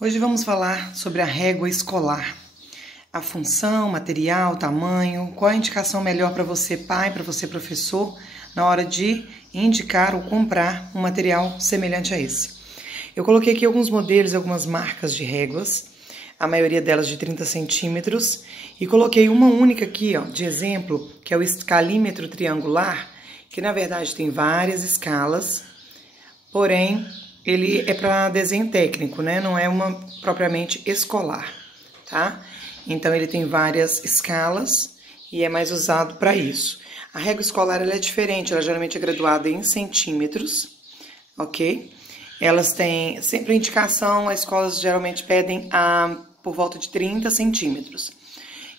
Hoje vamos falar sobre a régua escolar. A função, material, tamanho, qual a indicação melhor para você, pai, para você, professor, na hora de indicar ou comprar um material semelhante a esse. Eu coloquei aqui alguns modelos, algumas marcas de réguas, a maioria delas de 30 centímetros, e coloquei uma única aqui, ó, de exemplo, que é o escalímetro triangular, que na verdade tem várias escalas, porém ele é para desenho técnico, né? Não é uma propriamente escolar, tá? Então ele tem várias escalas e é mais usado para isso. A régua escolar ela é diferente, ela geralmente é graduada em centímetros, ok? Elas têm sempre a indicação, as escolas geralmente pedem por volta de 30 centímetros.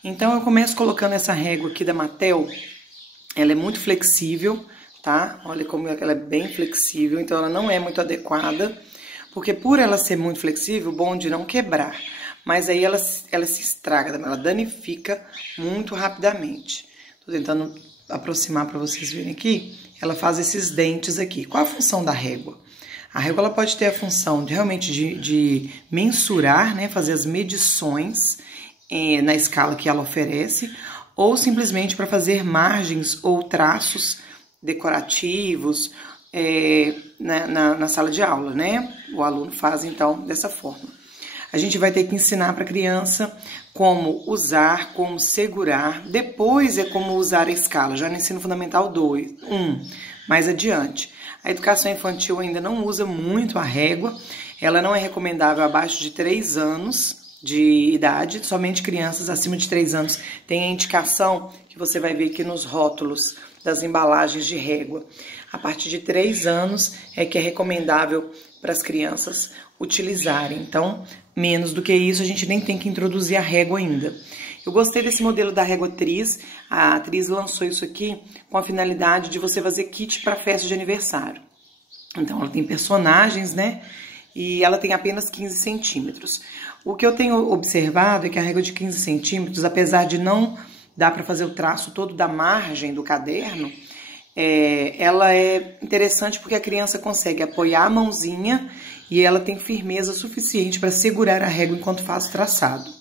Então eu começo colocando essa régua aqui da Mattel, ela é muito flexível, tá? Olha como ela é bem flexível, então ela não é muito adequada, porque por ela ser muito flexível, bom de não quebrar, mas aí ela se estraga, ela danifica muito rapidamente. Tô tentando aproximar para vocês verem aqui, ela faz esses dentes aqui. Qual a função da régua? A régua ela pode ter a função de realmente de mensurar, né, fazer as medições na escala que ela oferece, ou simplesmente para fazer margens ou traços decorativos na sala de aula, né? O aluno faz, então, dessa forma. A gente vai ter que ensinar para a criança como usar, como segurar, depois é como usar a escala, já no ensino fundamental 1, mais adiante. A educação infantil ainda não usa muito a régua, ela não é recomendável abaixo de 3 anos de idade, somente crianças acima de 3 anos têm a indicação que você vai ver aqui nos rótulos das embalagens de régua. A partir de 3 anos é que é recomendável para as crianças utilizarem. Então, menos do que isso, a gente nem tem que introduzir a régua ainda. Eu gostei desse modelo da régua Tris. A Tris lançou isso aqui com a finalidade de você fazer kit para festa de aniversário. Então, ela tem personagens, né? E ela tem apenas 15 centímetros. O que eu tenho observado é que a régua de 15 centímetros, apesar de não dar para fazer o traço todo da margem do caderno, ela é interessante porque a criança consegue apoiar a mãozinha e ela tem firmeza suficiente para segurar a régua enquanto faz o traçado.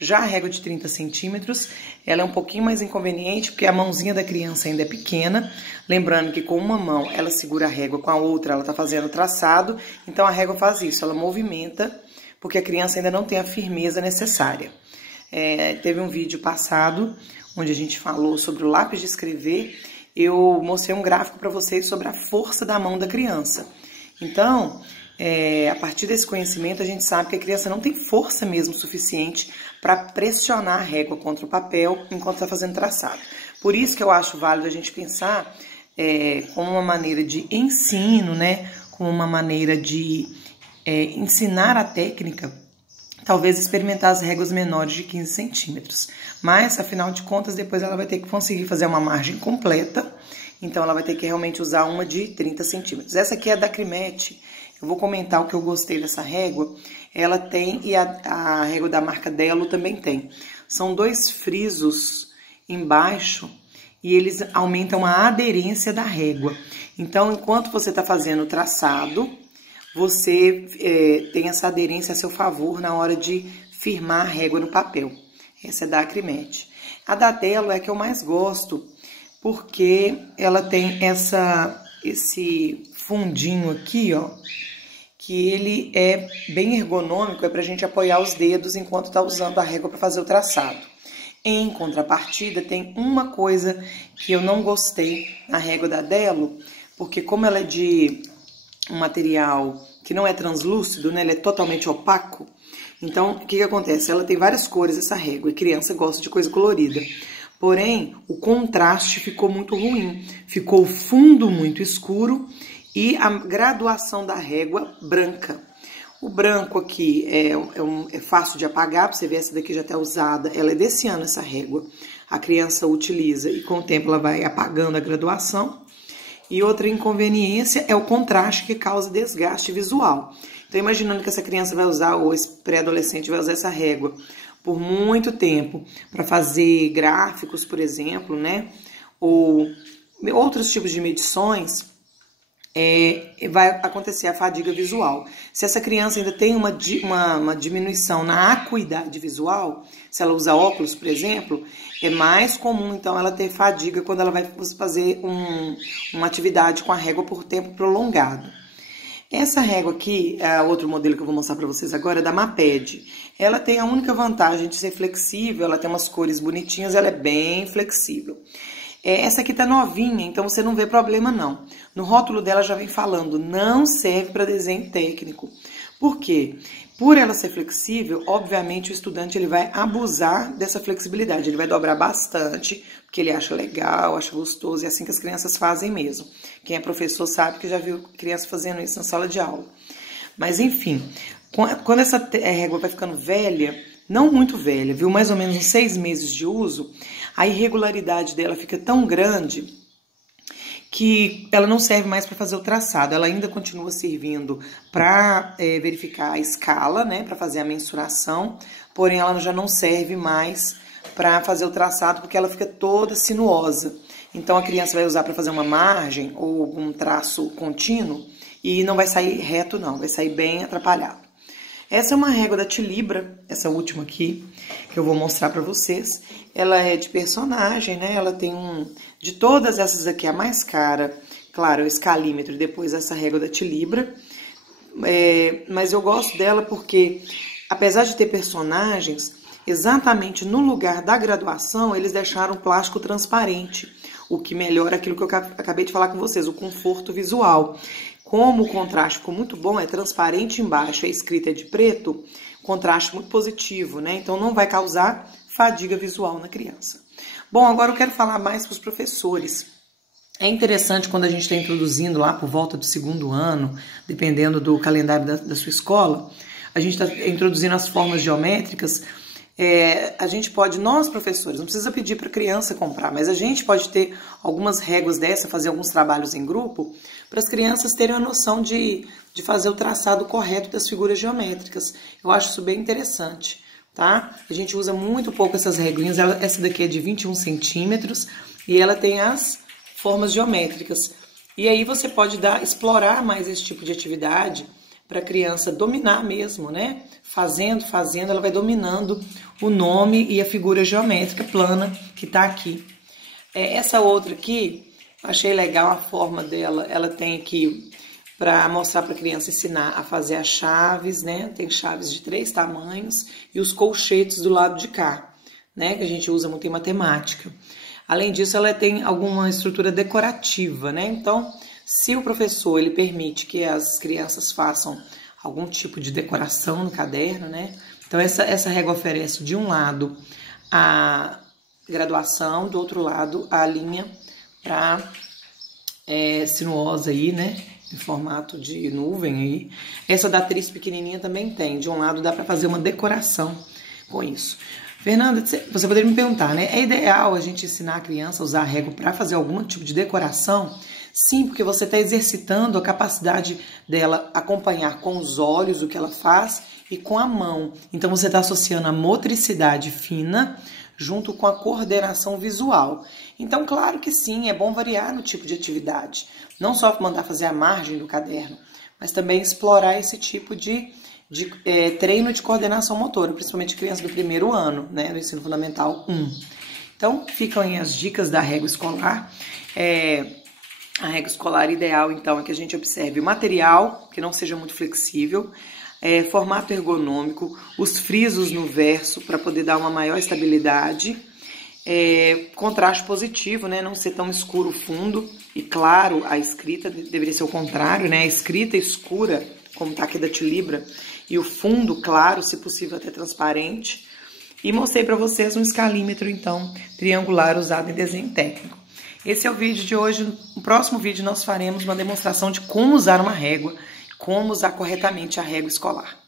Já a régua de 30 centímetros, ela é um pouquinho mais inconveniente porque a mãozinha da criança ainda é pequena. Lembrando que com uma mão ela segura a régua, com a outra ela está fazendo o traçado. Então a régua faz isso, ela movimenta porque a criança ainda não tem a firmeza necessária. Teve um vídeo passado onde a gente falou sobre o lápis de escrever. Eu mostrei um gráfico para vocês sobre a força da mão da criança. Então, a partir desse conhecimento, a gente sabe que a criança não tem força mesmo suficiente para pressionar a régua contra o papel enquanto está fazendo traçado. Por isso que eu acho válido a gente pensar como uma maneira de ensino, né? Como uma maneira de ensinar a técnica, talvez experimentar as réguas menores de 15 centímetros. Mas, afinal de contas, depois ela vai ter que conseguir fazer uma margem completa. Então, ela vai ter que realmente usar uma de 30 centímetros. Essa aqui é da Crimete. Eu vou comentar o que eu gostei dessa régua. Ela tem, e a régua da marca Delo também tem. São 2 frisos embaixo e eles aumentam a aderência da régua. Então, enquanto você está fazendo o traçado, você tem essa aderência a seu favor na hora de firmar a régua no papel. Essa é da Crimete. A da Delo é a que eu mais gosto, porque ela tem esse fundinho aqui, ó, que ele é bem ergonômico, é pra gente apoiar os dedos enquanto tá usando a régua para fazer o traçado. Em contrapartida, tem uma coisa que eu não gostei na régua da Delo, porque como ela é de um material que não é translúcido, né, ele é totalmente opaco, então o que acontece? Ela tem várias cores essa régua, e criança gosta de coisa colorida. Porém, o contraste ficou muito ruim, ficou o fundo muito escuro e a graduação da régua branca. O branco aqui é fácil de apagar, pra você ver, essa daqui já tá usada, ela é desse ano essa régua. A criança utiliza e com o tempo ela vai apagando a graduação. E outra inconveniência é o contraste que causa desgaste visual. Então, imaginando que essa criança vai usar, ou esse pré-adolescente vai usar essa régua por muito tempo para fazer gráficos, por exemplo, né? Ou outros tipos de medições, vai acontecer a fadiga visual. Se essa criança ainda tem uma diminuição na acuidade visual, se ela usa óculos, por exemplo, é mais comum, então, ela ter fadiga quando ela vai fazer uma atividade com a régua por tempo prolongado. Essa régua aqui, outro modelo que eu vou mostrar para vocês agora, é da Maped. Ela tem a única vantagem de ser flexível, ela tem umas cores bonitinhas, ela é bem flexível. Essa aqui tá novinha, então você não vê problema não. No rótulo dela já vem falando, não serve para desenho técnico. Por quê? Por ela ser flexível, obviamente o estudante ele vai abusar dessa flexibilidade. Ele vai dobrar bastante, porque ele acha legal, acha gostoso, e é assim que as crianças fazem mesmo. Quem é professor sabe que já viu criança fazendo isso na sala de aula. Mas enfim, quando essa régua vai ficando velha, não muito velha, viu? Mais ou menos uns 6 meses de uso, a irregularidade dela fica tão grande que ela não serve mais para fazer o traçado. Ela ainda continua servindo para verificar a escala, né? Para fazer a mensuração, porém ela já não serve mais para fazer o traçado porque ela fica toda sinuosa. Então a criança vai usar para fazer uma margem ou algum traço contínuo e não vai sair reto não, vai sair bem atrapalhado. Essa é uma régua da Tilibra, essa última aqui, que eu vou mostrar para vocês. Ela é de personagem, né? Ela tem de todas essas aqui, a mais cara, claro, é o escalímetro, e depois essa régua da Tilibra. Mas eu gosto dela porque, apesar de ter personagens, exatamente no lugar da graduação, eles deixaram plástico transparente, o que melhora aquilo que eu acabei de falar com vocês, o conforto visual. Como o contraste ficou muito bom, é transparente embaixo, a escrita é de preto, contraste muito positivo, né? Então não vai causar fadiga visual na criança. Bom, agora eu quero falar mais para os professores. É interessante quando a gente está introduzindo lá por volta do 2º ano, dependendo do calendário da sua escola, a gente está introduzindo as formas geométricas. A gente pode, nós professores, não precisa pedir para a criança comprar, mas a gente pode ter algumas réguas dessa, fazer alguns trabalhos em grupo, para as crianças terem a noção de fazer o traçado correto das figuras geométricas. Eu acho isso bem interessante, tá? A gente usa muito pouco essas reguinhas, essa daqui é de 21 centímetros e ela tem as formas geométricas. E aí você pode explorar mais esse tipo de atividade para a criança dominar mesmo, né? Fazendo, ela vai dominando o nome e a figura geométrica plana que está aqui. Essa outra aqui, achei legal a forma dela. Ela tem aqui para mostrar para a criança ensinar a fazer as chaves, né? Tem chaves de 3 tamanhos e os colchetes do lado de cá, né? Que a gente usa muito em matemática. Além disso, ela tem alguma estrutura decorativa, né? Então, se o professor ele permite que as crianças façam algum tipo de decoração no caderno, né? Então, essa régua oferece, de um lado, a graduação, do outro lado, a linha para sinuosa aí, né? Em formato de nuvem aí. Essa da atriz pequenininha também tem. De um lado, dá para fazer uma decoração com isso. Fernanda, você poderia me perguntar, né? É ideal a gente ensinar a criança a usar a régua para fazer algum tipo de decoração? Sim, porque você está exercitando a capacidade dela acompanhar com os olhos o que ela faz e com a mão. Então, você está associando a motricidade fina junto com a coordenação visual. Então, claro que sim, é bom variar no tipo de atividade. Não só mandar fazer a margem do caderno, mas também explorar esse tipo de treino de coordenação motora, principalmente crianças do 1º ano, né, do ensino fundamental 1. Então, ficam aí as dicas da régua escolar. A régua escolar ideal, então, é que a gente observe o material, que não seja muito flexível, formato ergonômico, os frisos no verso, para poder dar uma maior estabilidade, contraste positivo, né, não ser tão escuro o fundo, e claro, a escrita deveria ser o contrário, né, a escrita escura, como está aqui da Tilibra, e o fundo claro, se possível até transparente. E mostrei para vocês um escalímetro, então, triangular usado em desenho técnico. Esse é o vídeo de hoje. No próximo vídeo nós faremos uma demonstração de como usar uma régua, como usar corretamente a régua escolar.